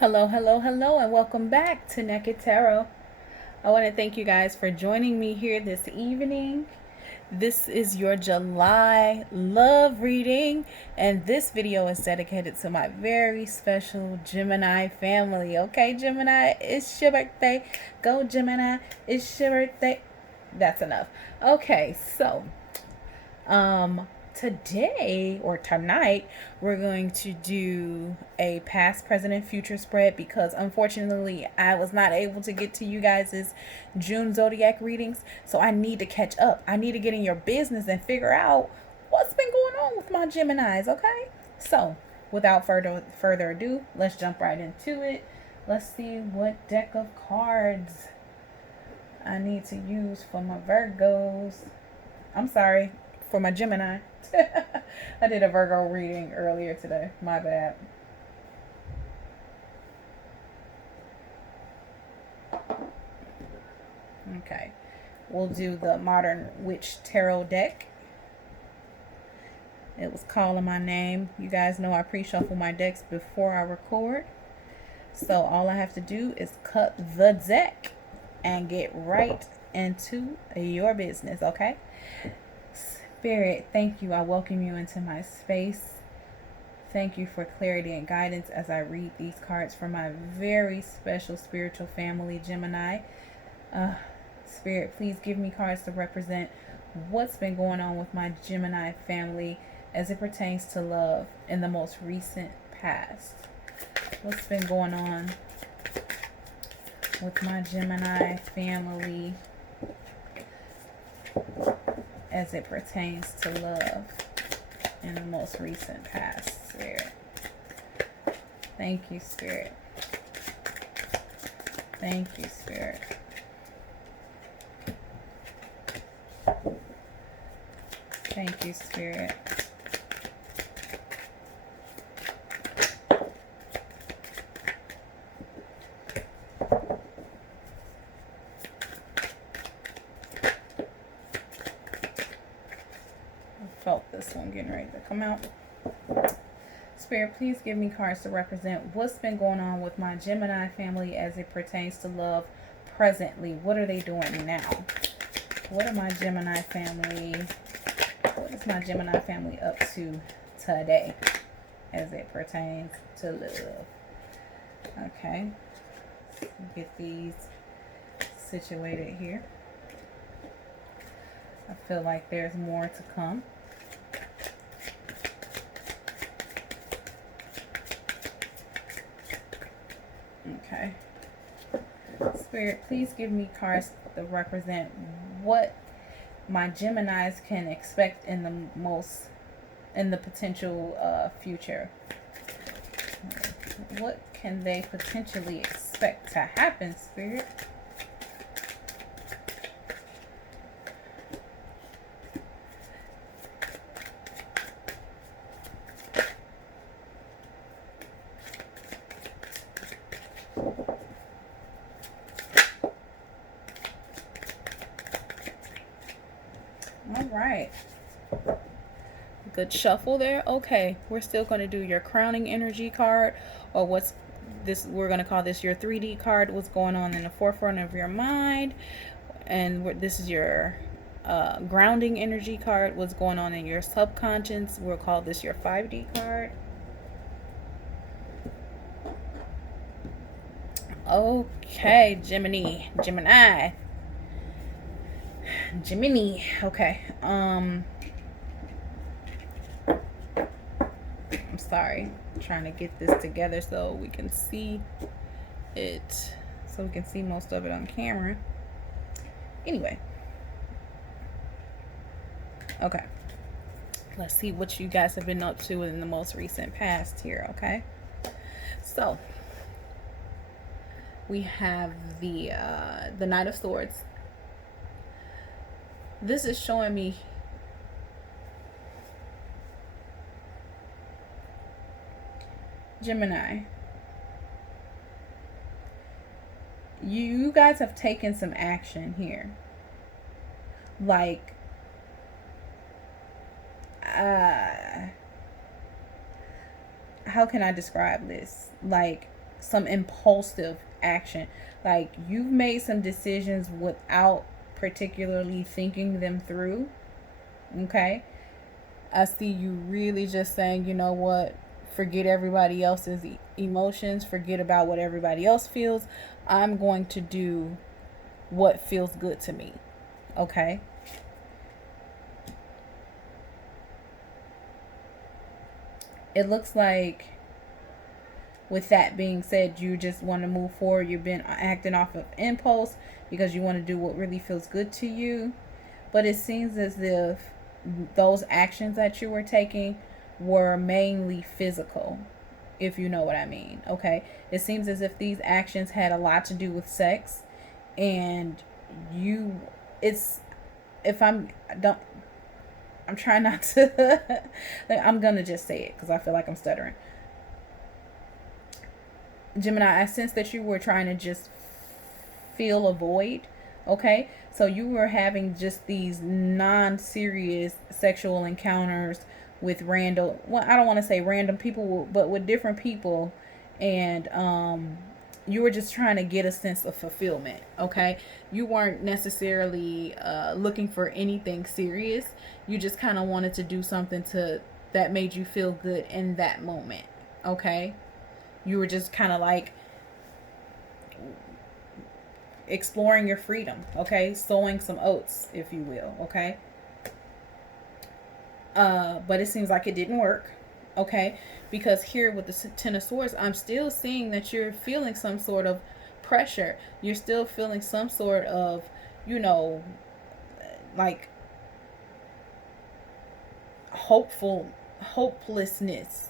Hello, hello, hello, and welcome back to Naked Tarot. I want to thank you guys for joining me here this evening. This is your July love reading, and this video is dedicated to my very special Gemini family. Okay, Gemini, it's your birthday. Go, Gemini, it's your birthday. That's enough. Okay, so today or tonight we're going to do a past, present, and future spread because unfortunately I was not able to get to you guys' June zodiac readings, so I need to catch up. I need to get in your business and figure out what's been going on with my Geminis. Okay, so without further ado, let's jump right into it. Let's see what deck of cards I need to use for my Virgos. I'm sorry, for my Gemini. I did a Virgo reading earlier today. My bad. Okay. We'll do the Modern Witch Tarot deck. It was calling my name. You guys know I pre-shuffle my decks before I record. So all I have to do is cut the deck and get right into your business, okay? Spirit, thank you. I welcome you into my space. Thank you for clarity and guidance as I read these cards for my very special spiritual family, Gemini. Spirit, please give me cards to represent what's been going on with my Gemini family as it pertains to love in the most recent past. What's been going on with my Gemini family as it pertains to love in the most recent past, Spirit. Thank you, Spirit. Thank you, Spirit. Thank you, Spirit. I felt this one getting ready to come out. Spirit, please give me cards to represent what's been going on with my Gemini family as it pertains to love presently. What are they doing now? What is my Gemini family up to today as it pertains to love? Okay. Get these situated here. I feel like there's more to come. Okay. Spirit, please give me cards that represent what my Geminis can expect in the potential future. What can they potentially expect to happen, Spirit? All right. Good shuffle there. Okay, we're still going to do your crowning energy card, or what's this, we're going to call this your 3D card, what's going on in the forefront of your mind. And this is your grounding energy card, what's going on in your subconscious. We'll call this your 5D card. Okay, Gemini. Okay. I'm sorry. I'm trying to get this together so we can see it, so we can see most of it on camera. Anyway. Okay. Let's see what you guys have been up to in the most recent past here, okay? So, we have the Knight of Swords. This is showing me Gemini. You guys have taken some action here. Like, how can I describe this? Like, some impulsive action. Like you've made some decisions without particularly thinking them through. Okay. I see you really just saying, you know what, forget everybody else's emotions, forget about what everybody else feels. I'm going to do what feels good to me. Okay. It looks like, with that being said, you just want to move forward. You've been acting off of impulse because you want to do what really feels good to you. But it seems as if those actions that you were taking were mainly physical, if you know what I mean. Okay. It seems as if these actions had a lot to do with sex, and you, it's, if I'm trying not to, I'm going to just say it because I feel like I'm stuttering. Gemini, I sense that you were trying to just fill a void. Okay. So you were having just these non-serious sexual encounters with random, well, I don't want to say random people, but with different people. And you were just trying to get a sense of fulfillment. Okay. You weren't necessarily looking for anything serious. You just kind of wanted to do something that made you feel good in that moment. Okay. You were just kind of like exploring your freedom, okay? Sowing some oats, if you will, okay? But it seems like it didn't work, okay? Because here with the Ten of Swords, I'm still seeing that you're feeling some sort of pressure. You're still feeling some sort of, like hopelessness,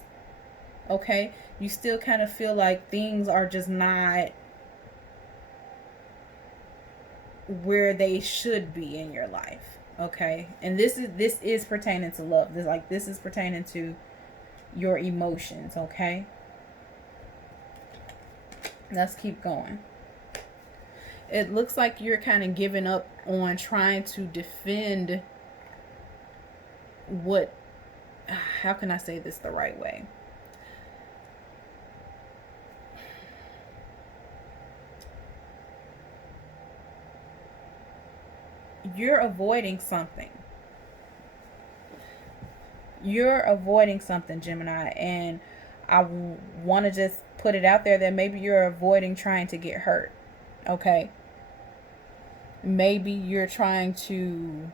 okay? You still kind of feel like things are just not where they should be in your life, okay? And this is pertaining to love. This is pertaining to your emotions, okay? Let's keep going. It looks like you're kind of giving up on trying to defend what, how can I say this the right way? You're avoiding something. You're avoiding something, Gemini, and I want to just put it out there that maybe you're avoiding trying to get hurt, okay? Maybe you're trying to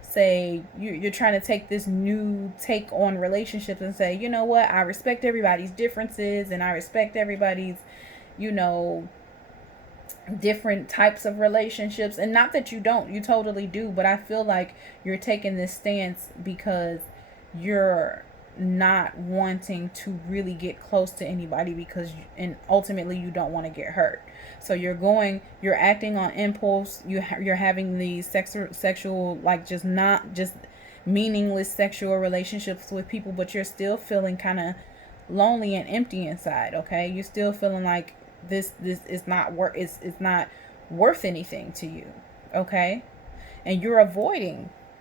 say, you're trying to take this new take on relationships and say, you know what, I respect everybody's differences and I respect everybody's, different types of relationships. And not that you don't, you totally do, but I feel like you're taking this stance because you're not wanting to really get close to anybody and ultimately you don't want to get hurt. So you're acting on impulse. You're having these sexual, like just not just meaningless sexual relationships with people, but you're still feeling kind of lonely and empty inside. Okay. You're still feeling like this is not worth, it's not worth anything to you. Okay. And you're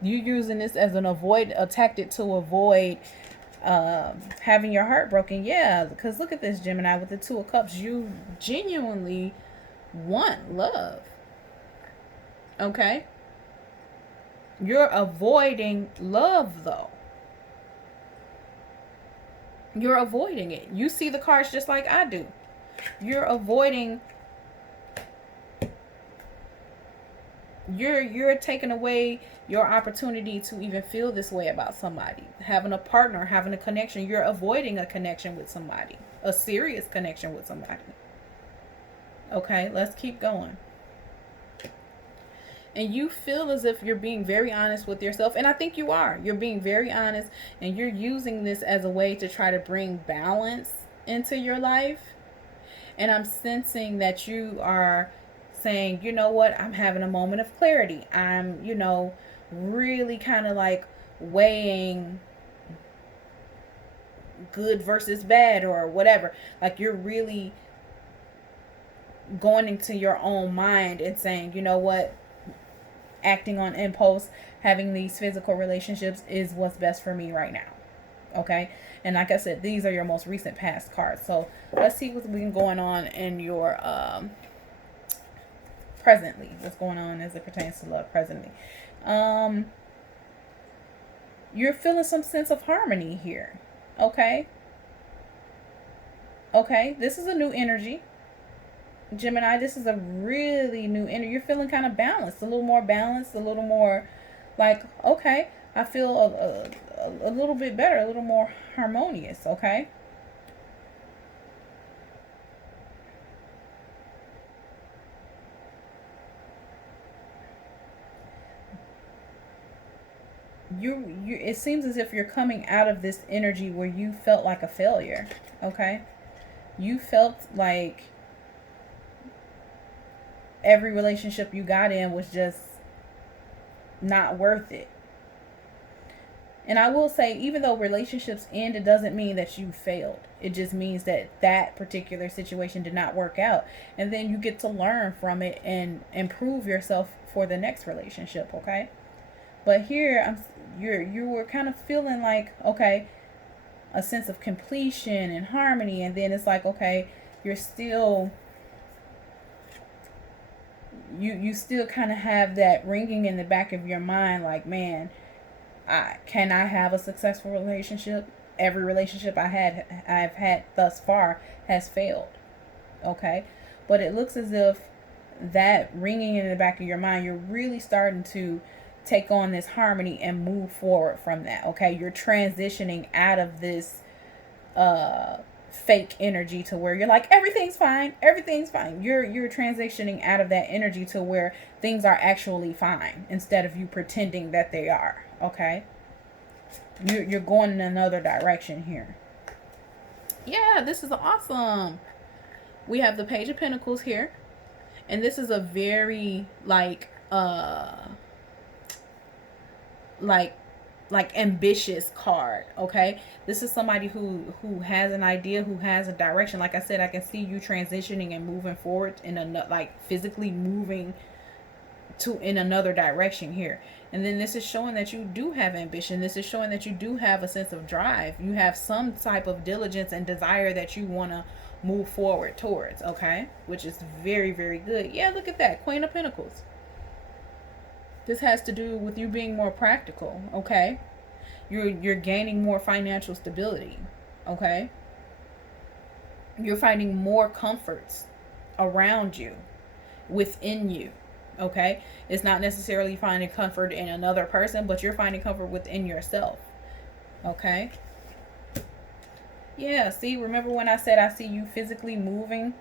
using this as a tactic to avoid having your heart broken. Yeah, because look at this, Gemini, with the Two of Cups. You genuinely want love. Okay. You're avoiding love, though. You're avoiding it. You see the cards just like I do. You're avoiding. You're taking away your opportunity to even feel this way about somebody. Having a partner, having a connection. You're avoiding a connection with somebody. A serious connection with somebody. Okay, let's keep going. And you feel as if you're being very honest with yourself. And I think you are. You're being very honest. And you're using this as a way to try to bring balance into your life. And I'm sensing that you are saying, you know what, I'm having a moment of clarity. I'm, really kind of like weighing good versus bad or whatever. Like you're really going into your own mind and saying, you know what, acting on impulse, having these physical relationships is what's best for me right now. Okay. And like I said, these are your most recent past cards. So let's see what's been going on in your presently. What's going on as it pertains to love presently. Um, you're feeling some sense of harmony here. Okay. Okay. This is a new energy. Gemini, this is a really new energy. You're feeling kind of balanced, a little more balanced, a little more like, okay, I feel a little bit better, a little more harmonious, okay? It seems as if you're coming out of this energy where you felt like a failure, okay? You felt like every relationship you got in was just not worth it. And I will say, even though relationships end, it doesn't mean that you failed. It just means that that particular situation did not work out. And then you get to learn from it and improve yourself for the next relationship, okay? But here, you were kind of feeling like, okay, a sense of completion and harmony. And then it's like, okay, you're still, you still kind of have that ringing in the back of your mind, like, man, can I have a successful relationship? Every relationship I've had thus far has failed. Okay, but it looks as if that ringing in the back of your mind, you're really starting to take on this harmony and move forward from that. Okay, you're transitioning out of this fake energy to where you're like, everything's fine, everything's fine. You're transitioning out of that energy to where things are actually fine instead of you pretending that they are. Okay, you're going in another direction here. Yeah, this is awesome. We have the Page of Pentacles here, and this is a very like like ambitious card. Okay, this is somebody who has an idea, who has a direction. Like I said, I can see you transitioning and moving forward in a, like, physically moving to in another direction here. And then this is showing that you do have ambition. This is showing that you do have a sense of drive. You have some type of diligence and desire that you want to move forward towards. Okay, which is very, very good. Yeah, look at that, Queen of Pentacles. This has to do with you being more practical. Okay, you're gaining more financial stability. Okay, you're finding more comforts around you, within you. Okay, it's not necessarily finding comfort in another person, but you're finding comfort within yourself. Okay, yeah, see, remember when I said I see you physically moving,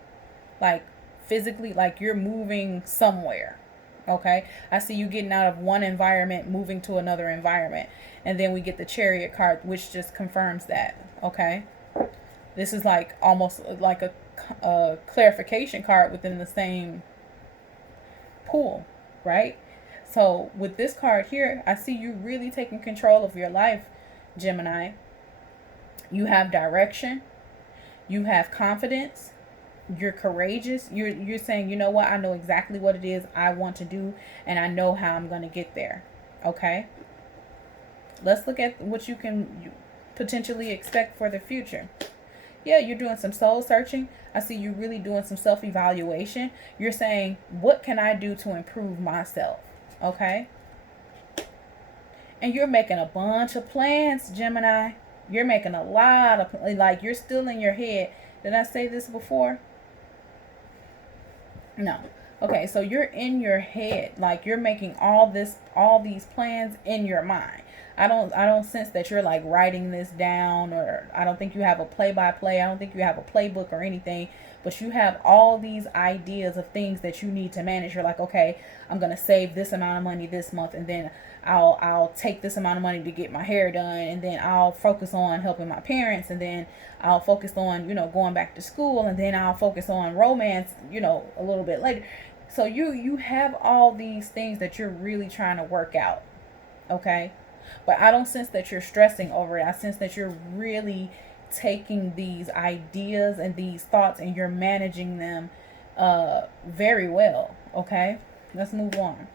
like physically, like you're moving somewhere. Okay, I see you getting out of one environment, moving to another environment. And then we get the Chariot card, which just confirms that. Okay, this is like almost like a clarification card within the same pool, right? So with this card here, I see you really taking control of your life, Gemini. You have direction, you have confidence, you're courageous. You're saying, you know what, I know exactly what it is I want to do, and I know how I'm going to get there. Okay, let's look at what you can potentially expect for the future. Yeah, you're doing some soul searching. I see you really doing some self-evaluation. You're saying, what can I do to improve myself? Okay, and you're making a bunch of plans, Gemini. You're making a lot of, like, you're still in your head. Did I say this before? No. Okay, so you're in your head, like you're making all these plans in your mind. I don't sense that you're like writing this down, or I don't think you have a play by play. I don't think you have a playbook or anything, but you have all these ideas of things that you need to manage. You're like, okay, I'm going to save this amount of money this month, and then I'll take this amount of money to get my hair done, and then I'll focus on helping my parents, and then I'll focus on, going back to school, and then I'll focus on romance, a little bit later. So you have all these things that you're really trying to work out. Okay? But I don't sense that you're stressing over it. I sense that you're really taking these ideas and these thoughts and you're managing them very well. Okay? Let's move on.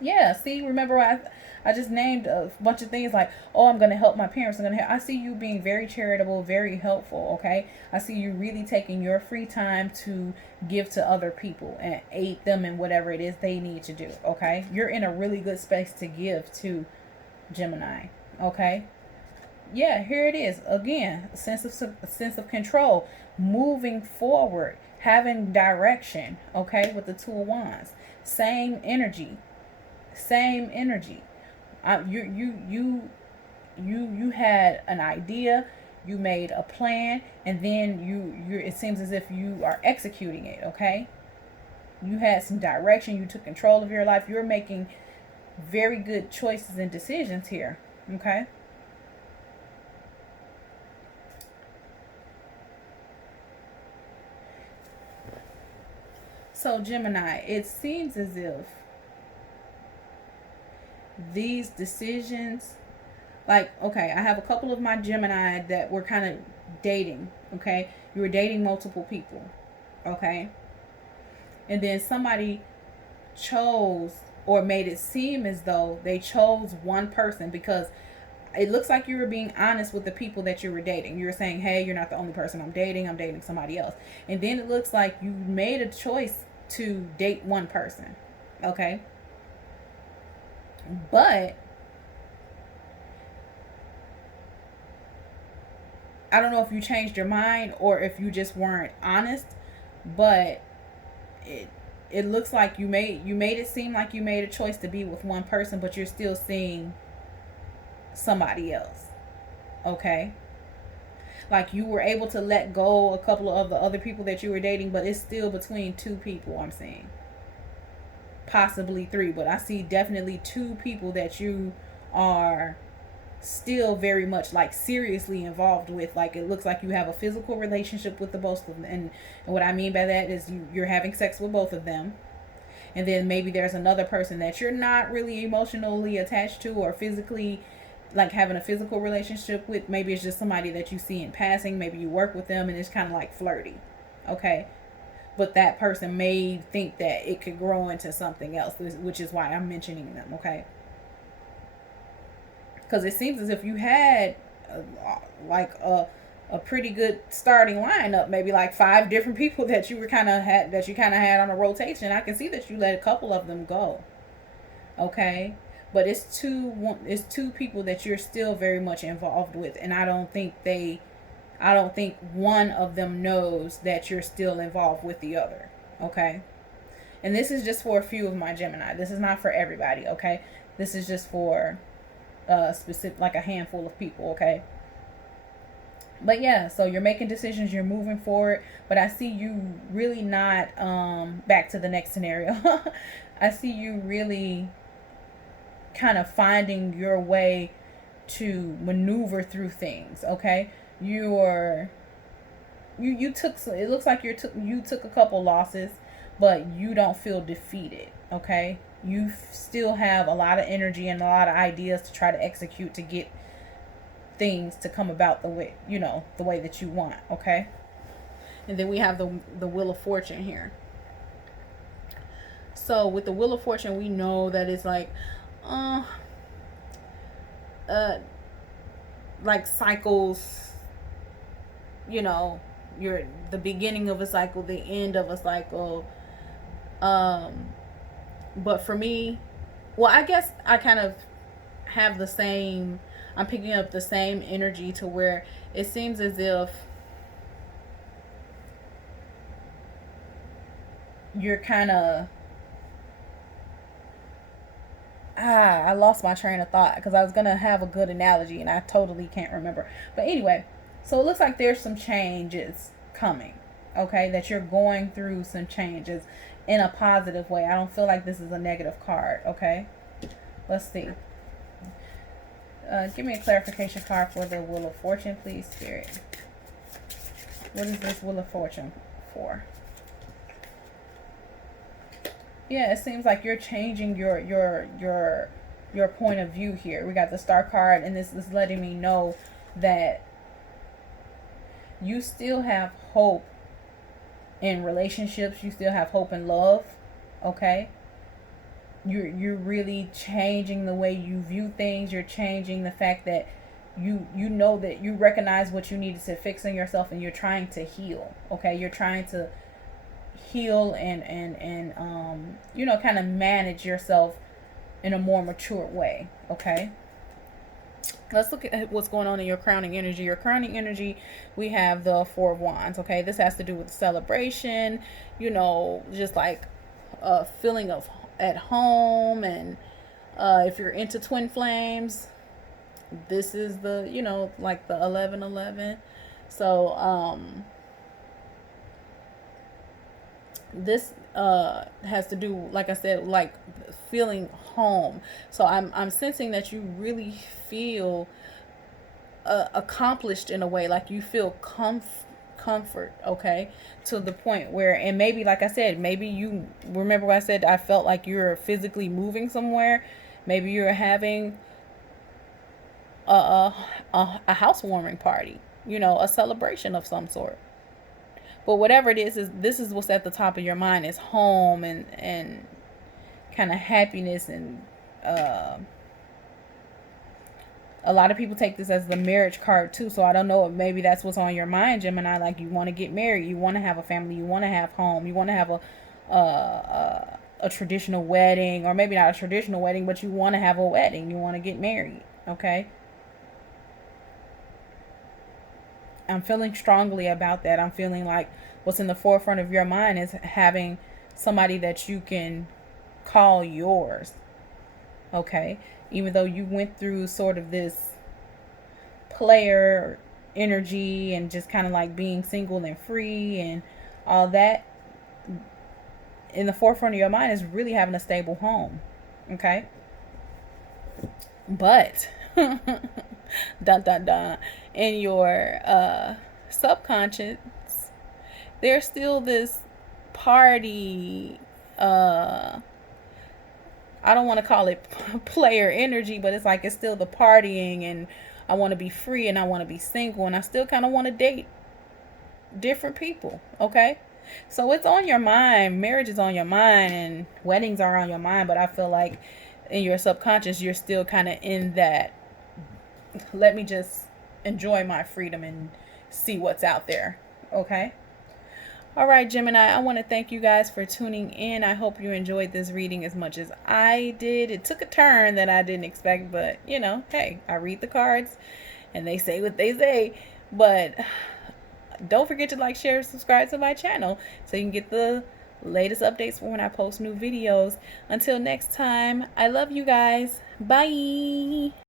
Yeah, see, remember I just named a bunch of things like, oh, I'm going to help my parents. I'm going to help. I see you being very charitable, very helpful, okay? I see you really taking your free time to give to other people and aid them in whatever it is they need to do, okay? You're in a really good space to give to Gemini, okay? Yeah, here it is. Again, sense of control, moving forward, having direction, okay, with the Two of Wands. Same energy, same energy. You had an idea, you made a plan, and then you it seems as if you are executing it, okay? You had some direction, you took control of your life. You're making very good choices and decisions here, okay? So Gemini, it seems as if these decisions, like, okay, I have a couple of my Gemini that were kind of dating, okay? You were dating multiple people, okay? And then somebody chose or made it seem as though they chose one person, because it looks like you were being honest with the people that you were dating. You were saying, hey, you're not the only person I'm dating somebody else. And then it looks like you made a choice to date one person, okay? But I don't know if you changed your mind or if you just weren't honest, but it it looks like you made it seem like you made a choice to be with one person, but you're still seeing somebody else, okay? Like you were able to let go a couple of the other people that you were dating, but it's still between two people. I'm seeing possibly three, but I see definitely two people that you are still very much like seriously involved with. Like it looks like you have a physical relationship with the both of them, and what I mean by that is you're having sex with both of them. And then maybe there's another person that you're not really emotionally attached to or physically, like having a physical relationship with. Maybe it's just somebody that you see in passing. Maybe you work with them and it's kind of like flirty, okay? But that person may think that it could grow into something else, which is why I'm mentioning them, okay? Because it seems as if you had like a pretty good starting lineup, maybe like five different people that you were kind of had on a rotation. I can see that you let a couple of them go, okay? But it's two people that you're still very much involved with, and I don't think one of them knows that you're still involved with the other, okay? And this is just for a few of my Gemini. This is not for everybody, okay? This is just for specific, like a handful of people, okay? But yeah, so you're making decisions, you're moving forward, but I see you really not back to the next scenario. I see you really kind of finding your way to maneuver through things, okay? You're you took, it looks like you took a couple losses, but you don't feel defeated, okay? You still have a lot of energy and a lot of ideas to try to execute to get things to come about the way, the way that you want, okay? And then we have the Wheel of Fortune here. So with the Wheel of Fortune, we know that it's uh uh like cycles, you know, you're the beginning of a cycle, the end of a cycle. um but for me, well, I guess I kind of have the same, I'm picking up the same energy to where it seems as if you're kind of, I lost my train of thought because I was gonna have a good analogy and I totally can't remember. But anyway, so it looks like there's some changes coming, okay? That you're going through some changes in a positive way. I don't feel like this is a negative card, okay? Let's see. Give me a clarification card for the Wheel of Fortune, please, Spirit. What is this Wheel of Fortune for? Yeah, it seems like you're changing your point of view here. We got the Star card, and this is letting me know that you still have hope in relationships. You still have hope in love, okay? you're really changing the way you view things. You're changing the fact that you know that you recognize what you needed to fix in yourself, and you're trying to heal. Okay, you're trying to heal and you know, kind of manage yourself in a more mature way. Okay, let's look at what's going on in your crowning energy. Your crowning energy, we have the Four of Wands. Okay, this has to do with celebration, you know, just like a feeling of at home. And if you're into twin flames, this is the, you know, like the 1111. So this has to do, like I said, like feeling home. So I'm sensing that you really feel accomplished in a way, like you feel comfort. Okay, to the point where, and maybe, like I said, maybe you remember what I said, I felt like you're physically moving somewhere. Maybe you're having a housewarming party, you know, a celebration of some sort. But whatever it is this is what's at the top of your mind, is home and kind of happiness. And a lot of people take this as the marriage card too. So I don't know if maybe that's what's on your mind, Gemini. Like, you want to get married, you want to have a family, you want to have home, you want to have a traditional wedding, or maybe not a traditional wedding, but you want to have a wedding, you want to get married. Okay, I'm feeling strongly about that. I'm feeling like what's in the forefront of your mind is having somebody that you can call yours. Okay, even though you went through sort of this player energy and just kind of like being single and free and all that, in the forefront of your mind is really having a stable home. Okay, but dun dun dun, in your subconscious, there's still this party, I don't want to call it player energy, but it's like it's still the partying, and I want to be free, and I want to be single, and I still kind of want to date different people. Okay, so it's on your mind. Marriage is on your mind, and weddings are on your mind. But I feel like in your subconscious, you're still kind of in that, let me just enjoy my freedom and see what's out there. Okay. All right, Gemini, I want to thank you guys for tuning in. I hope you enjoyed this reading as much as I did. It took a turn that I didn't expect, but you know, hey, I read the cards and they say what they say. But don't forget to like, share, subscribe to my channel so you can get the latest updates for when I post new videos. Until next time, I love you guys. Bye.